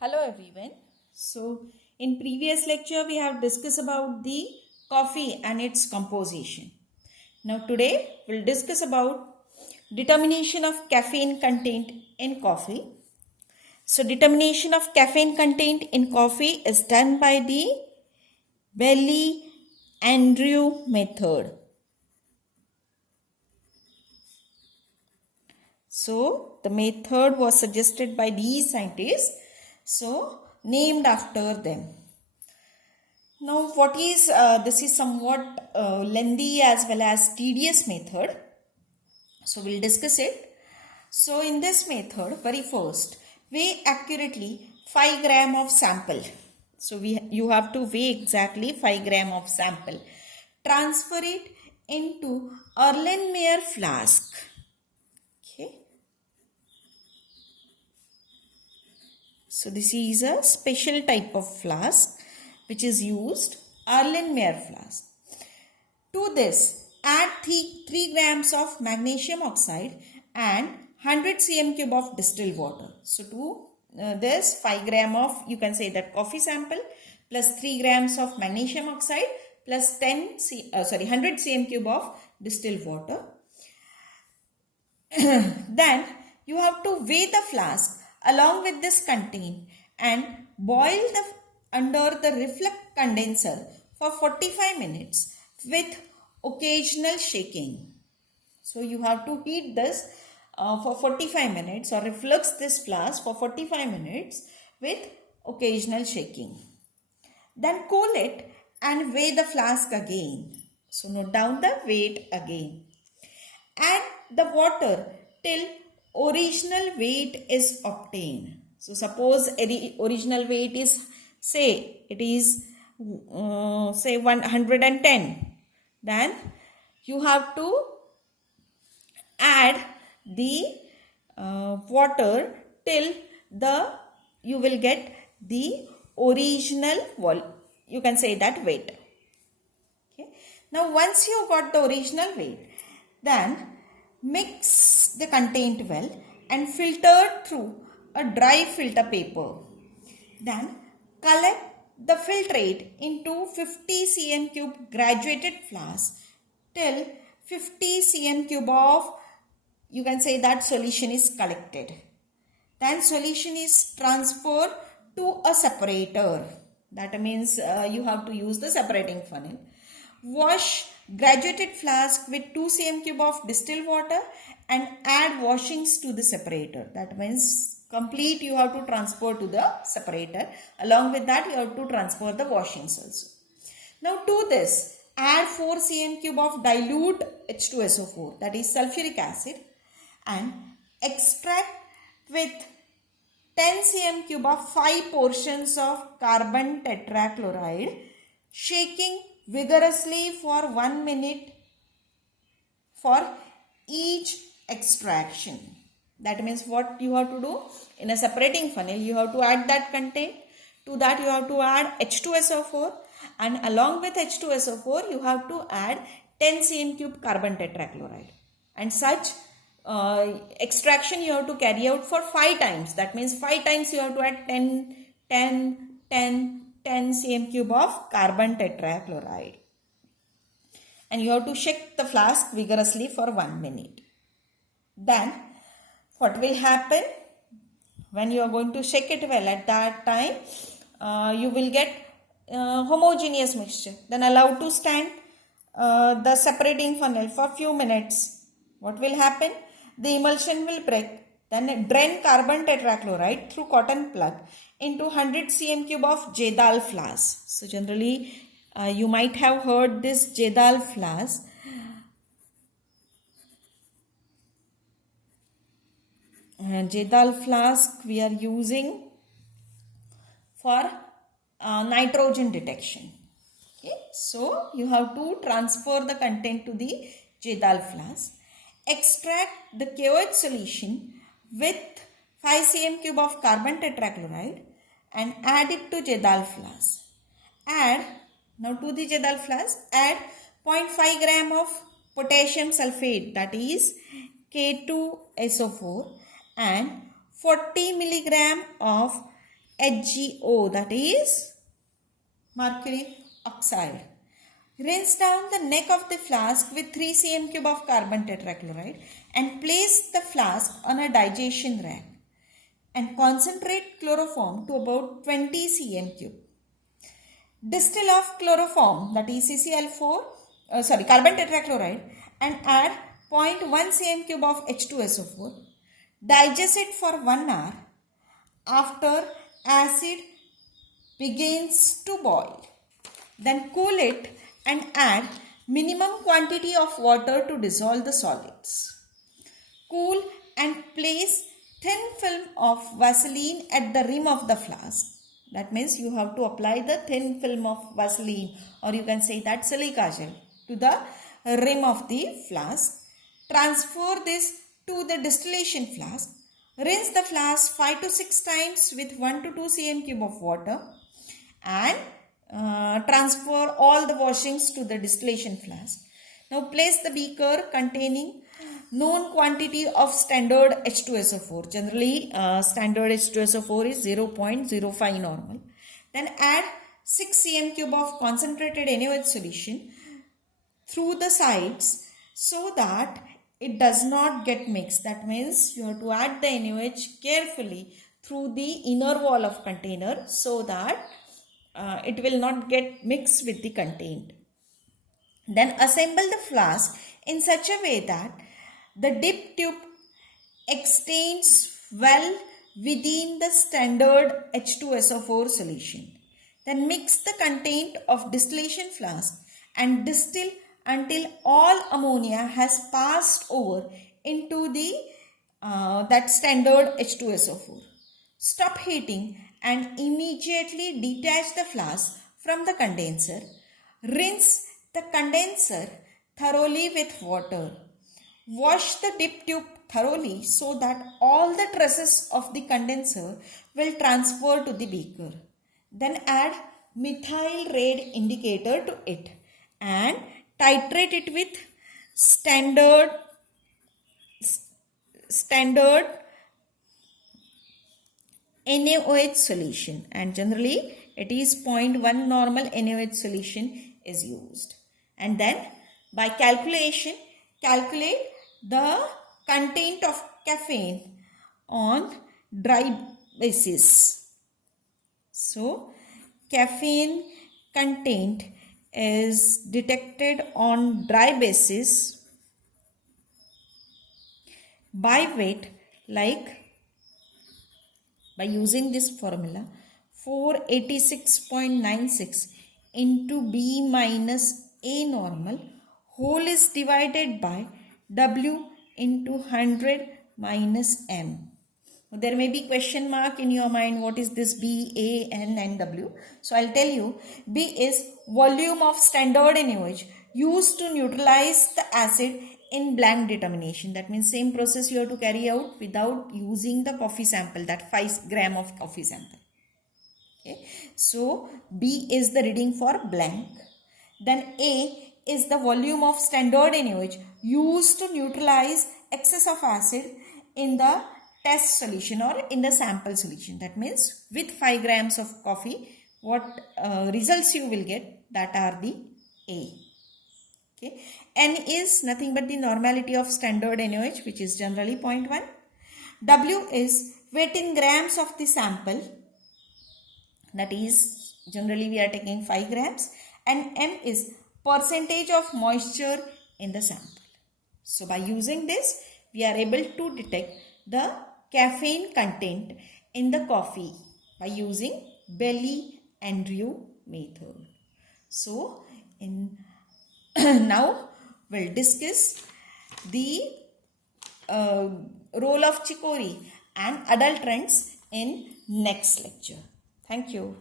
Hello everyone. So in previous lecture we have discussed about the coffee and its composition. Now today we'll discuss about determination of caffeine content in coffee. So determination of caffeine content in coffee is done by the Belli-Andrew method. So the method was suggested by these scientists, so named after them. Now this is somewhat lengthy as well as tedious method. So we'll discuss it. So in this method, very first, weigh accurately 5 gram of sample. So you have to weigh exactly 5 gram of sample. Transfer it into Erlenmeyer flask. Okay. So this is a special type of flask which is used, Erlenmeyer flask. To this, add 3 grams of magnesium oxide and 100 cm cube of distilled water. So to this 5 gram of, you can say that coffee sample plus 3 grams of magnesium oxide plus 100 cm cube of distilled water. Then you have to weigh the flask along with this content and boil under the reflux condenser for 45 minutes with occasional shaking. So you have to heat this for 45 minutes or reflux this flask for 45 minutes with occasional shaking. Then cool it and weigh the flask again. So note down the weight again. Add the water till original weight is obtained. So suppose original weight is, say it is say 110, then you have to add the water till you will get the original you can say that weight. Okay. Now once you got the original weight, then mix the content well and filter through a dry filter paper. Then collect the filtrate into 50 cm cube graduated flask till 50 cm cube of, you can say that solution is collected. Then solution is transferred to a separator. That means you have to use the separating funnel. Wash graduated flask with 2 cm cube of distilled water and add washings to the separator. That means complete you have to transfer to the separator. Along with that you have to transfer the washings also. Now to this, add 4 cm cube of dilute H2SO4, that is sulfuric acid, and extract with 10 cm cube of 5 portions of carbon tetrachloride, shaking vigorously for 1 minute for each extraction. That means what you have to do, in a separating funnel you have to add that content, to that you have to add H2SO4, and along with H2SO4 you have to add 10 cm cube carbon tetrachloride, and such extraction you have to carry out for 5 times. That means 5 times you have to add 10 cm cube of carbon tetrachloride, and you have to shake the flask vigorously for 1 minute. Then what will happen when you are going to shake it well? At that time you will get homogeneous mixture. Then allow to stand the separating funnel for few minutes. What will happen? The emulsion will break. Then drain carbon tetrachloride through cotton plug into 100 cm cube of Jadal flask. So generally you might have heard this Jadal flask. Jadal flask we are using for nitrogen detection. Okay. So you have to transfer the content to the Jadal flask. Extract the KOH solution with 5 cm cube of carbon tetrachloride and add it to Jadal flask. Now to the Jadal flask, add 0.5 gram of potassium sulfate, that is K2SO4, and 40 milligram of HgO, that is mercury oxide. Rinse down the neck of the flask with 3 cm cube of carbon tetrachloride and place the flask on a digestion rack and concentrate chloroform to about 20 cm cube. Distill off chloroform, that is carbon tetrachloride, and add 0.1 cm cube of H2SO4. Digest it for 1 hour after acid begins to boil. Then cool it and add minimum quantity of water to dissolve the solids. Cool and place thin film of Vaseline at the rim of the flask. That means you have to apply the thin film of Vaseline, or you can say that silica gel, to the rim of the flask. Transfer this to the distillation flask. Rinse the flask 5 to 6 times with 1 to 2 cm cube of water and transfer all the washings to the distillation flask. Now place the beaker containing known quantity of standard H2SO4. Generally standard H2SO4 is 0.05 normal. Then add 6 cm cube of concentrated NaOH solution through the sides so that it does not get mixed. That means you have to add the NaOH carefully through the inner wall of container so that it will not get mixed with the contained. Then assemble the flask in such a way that the dip tube extends well within the standard H2SO4 solution. Then mix the content of distillation flask and distill until all ammonia has passed over into the that standard H2SO4. Stop heating and immediately detach the flask from the condenser. Rinse the condenser thoroughly with water. Wash the dip tube thoroughly so that all the traces of the condenser will transfer to the beaker. Then add methyl red indicator to it and titrate it with standard NaOH solution, and generally it is 0.1 normal NaOH solution is used. And then by calculation, calculate the content of caffeine on dry basis. So caffeine content is detected on dry basis by weight, like by using this formula 486.96 into B minus A normal, whole is divided by W into 100 minus M. There may be question mark in your mind, what is this B, A, N and W? So I'll tell you, B is volume of standard NaOH used to neutralize the acid in blank determination. That means same process you have to carry out without using the coffee sample, that 5 gram of coffee sample. Okay. So B is the reading for blank. Then A is the volume of standard NaOH used to neutralize excess of acid in the test solution or in the sample solution. That means with 5 grams of coffee, what results you will get, that are the A. Okay. N is nothing but the normality of standard NaOH, which is generally 0.1. W is weight in grams of the sample, that is generally we are taking 5 grams, and M is percentage of moisture in the sample. So by using this, we are able to detect the caffeine content in the coffee by using Belli-Andrew method. So now we'll discuss the role of chicory and adulterants in next lecture. Thank you.